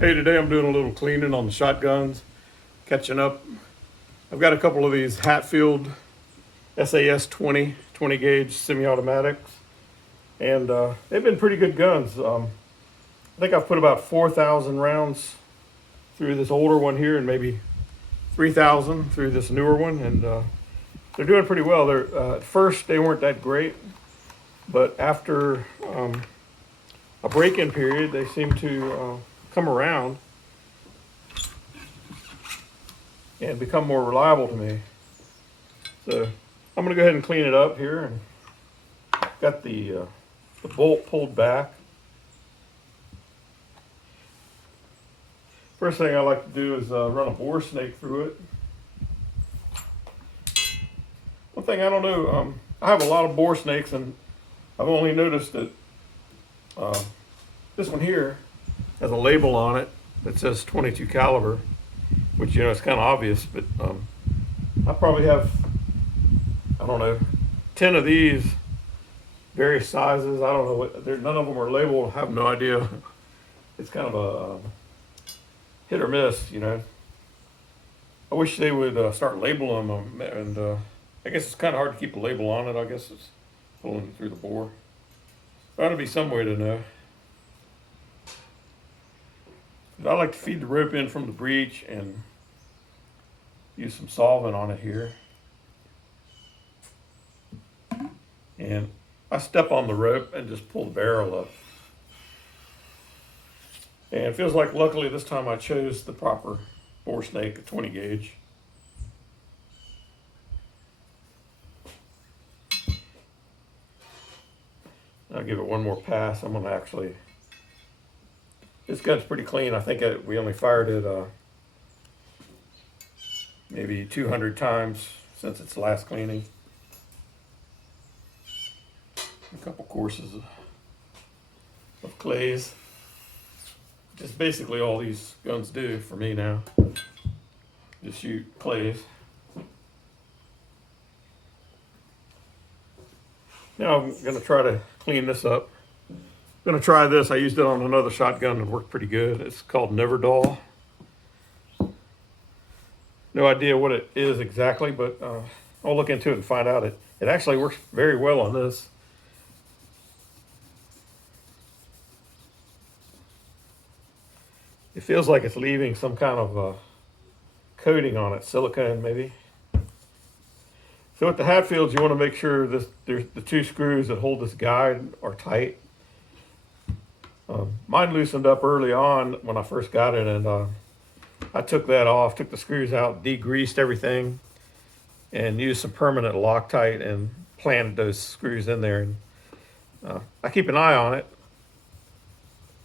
Hey, today I'm doing a little cleaning on the shotguns, catching up. I've got a couple of these Hatfield SAS 20 gauge semi-automatics, and they've been pretty good guns. I think I've put about 4,000 rounds through this older one here, and maybe 3,000 through this newer one, and they're doing pretty well. At first they weren't that great, but after a break-in period, they seem to come around and become more reliable to me. So I'm going to go ahead and clean it up here, and got the bolt pulled back. First thing I like to do is run a bore snake through it. One thing I don't know, I have a lot of bore snakes, and I've only noticed that this one here has a label on it that says 22 caliber, which, you know, it's kind of obvious, but I probably have, I don't know, 10 of these, various sizes. I don't know what, none of them are labeled. I have no idea. It's kind of a hit or miss, you know. I wish they would start labeling them, and I guess it's kind of hard to keep a label on it. I guess it's pulling it through the bore. There ought to be some way to know. But I like to feed the rope in from the breech and use some solvent on it here. And I step on the rope and just pull the barrel up. And it feels like, luckily this time I chose the proper bore snake, a 20 gauge. I'll give it one more pass. I'm gonna actually, this gun's pretty clean. I think we only fired it maybe 200 times since its last cleaning. A couple courses of clays. Just basically all these guns do for me now. Just shoot clays. Now I'm going to try to clean this up. I'm going to try this. I used it on another shotgun and it worked pretty good. It's called Neverdoll. No idea what it is exactly, but I'll look into it and find out. It actually works very well on this. It feels like it's leaving some kind of coating on it, silicone maybe. So with the Hatfields, you want to make sure there's the two screws that hold this guide are tight. Mine loosened up early on when I first got it, and I took that off, took the screws out, degreased everything, and used some permanent Loctite and planted those screws in there. And I keep an eye on it,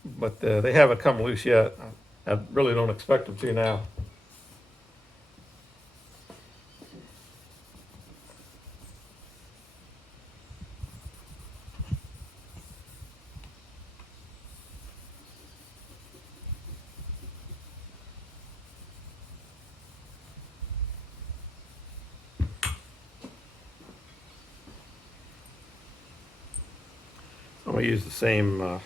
but they haven't come loose yet. I really don't expect them to now. I'm going to use the same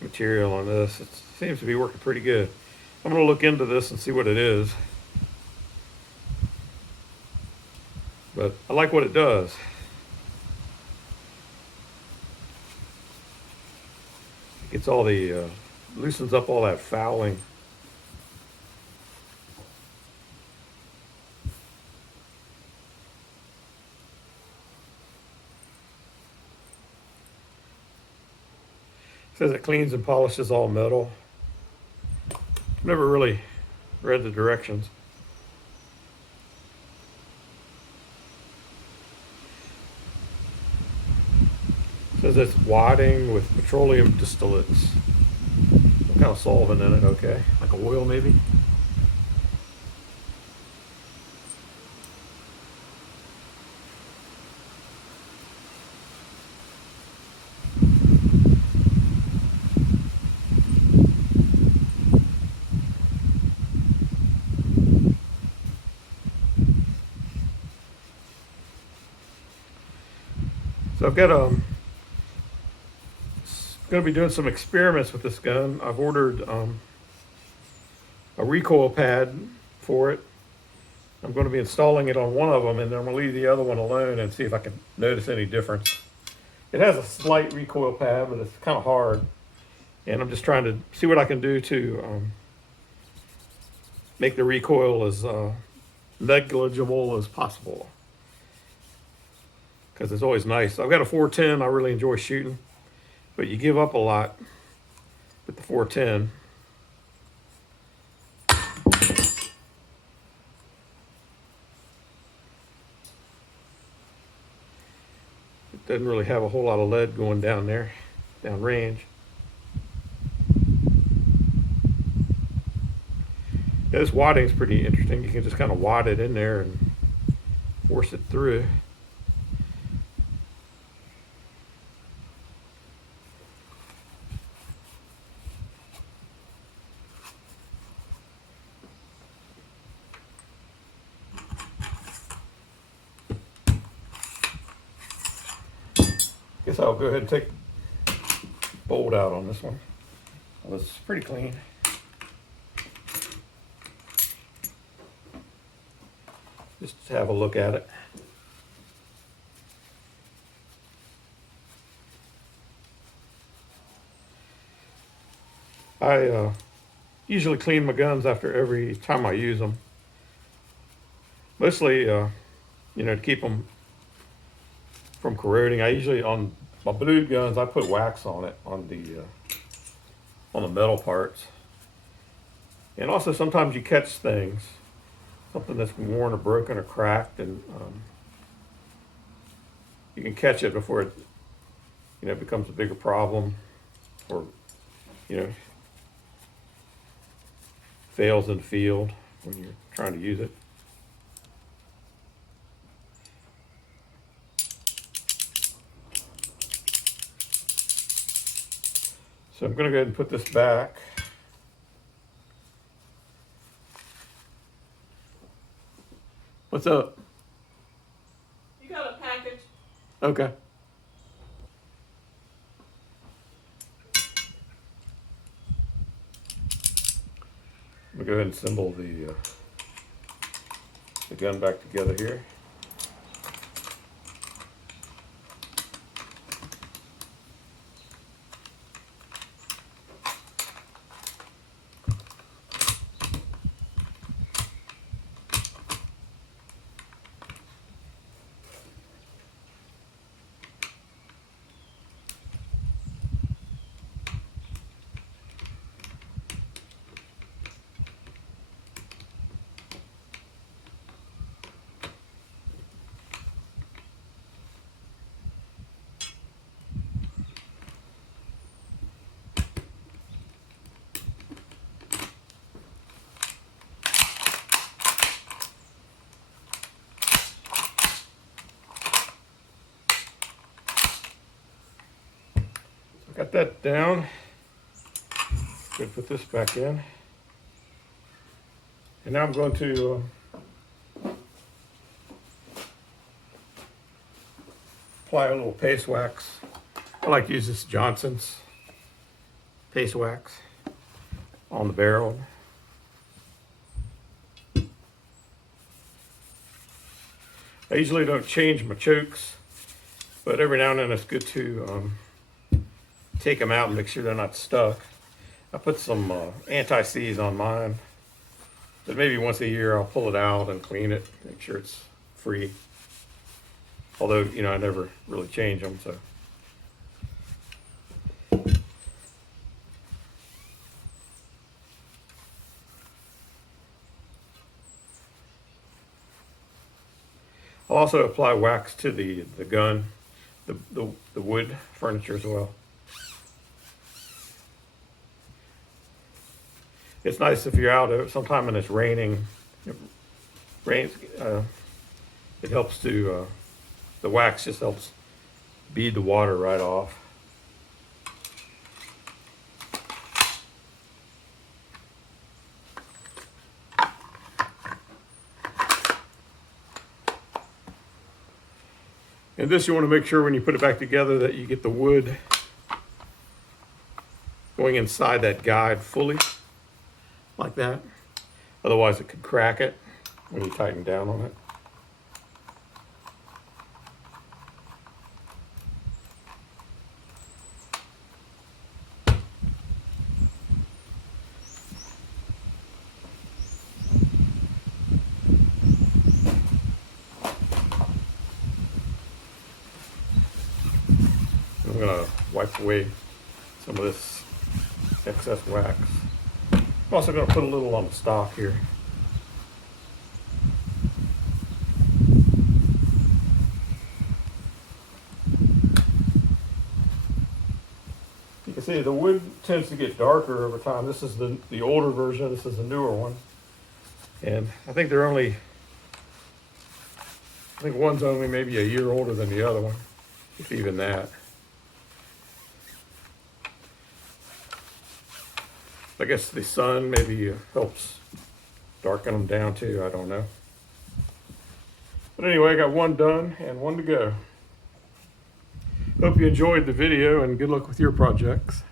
material on this. It seems to be working pretty good. I'm going to look into this and see what it is. But I like what it does. It gets all the, loosens up all that fouling. Says it cleans and polishes all metal. Never really read the directions. Says it's wadding with petroleum distillates. Some kind of solvent in it, okay. Like oil maybe. So I've got going to be doing some experiments with this gun. I've ordered a recoil pad for it. I'm going to be installing it on one of them, and then I'm going to leave the other one alone and see if I can notice any difference. It has a slight recoil pad, but it's kind of hard. And I'm just trying to see what I can do to make the recoil as negligible as possible. Because it's always nice. I've got a 410 I really enjoy shooting, but you give up a lot with the 410. It doesn't really have a whole lot of lead going down there, down range. Yeah, this wadding is pretty interesting. You can just kind of wad it in there and force it through. Guess I'll go ahead and take the bolt out on this one. Well, it's pretty clean. Just have a look at it. I usually clean my guns after every time I use them. Mostly, to keep them from corroding. I usually, on my blued guns, I put wax on it, on the metal parts. And also sometimes you catch things, something that's been worn or broken or cracked, and you can catch it before it becomes a bigger problem, or fails in the field when you're trying to use it. So I'm going to go ahead and put this back. What's up? You got a package. Okay. I'm going to go ahead and assemble the gun back together here. Got that down. Good, put this back in. And now I'm going to apply a little paste wax. I like to use this Johnson's paste wax on the barrel. I usually don't change my chokes, but every now and then it's good to take them out and make sure they're not stuck. I put some anti-seize on mine, but maybe once a year I'll pull it out and clean it, make sure it's free. Although, I never really change them, so. I'll also apply wax to the gun, the wood furniture as well. It's nice if you're out sometime and it's raining. It helps to, the wax just helps bead the water right off. And this, you want to make sure when you put it back together that you get the wood going inside that guide fully, like that. Otherwise it could crack it when you tighten down on it. I'm gonna wipe away some of this excess wax. I'm also gonna put a little on the stock here. You can see the wood tends to get darker over time. This is the older version, this is the newer one. And I think one's only maybe a year older than the other one, if even that. I guess the sun maybe helps darken them down too, I don't know. But anyway, I got one done and one to go. Hope you enjoyed the video and good luck with your projects.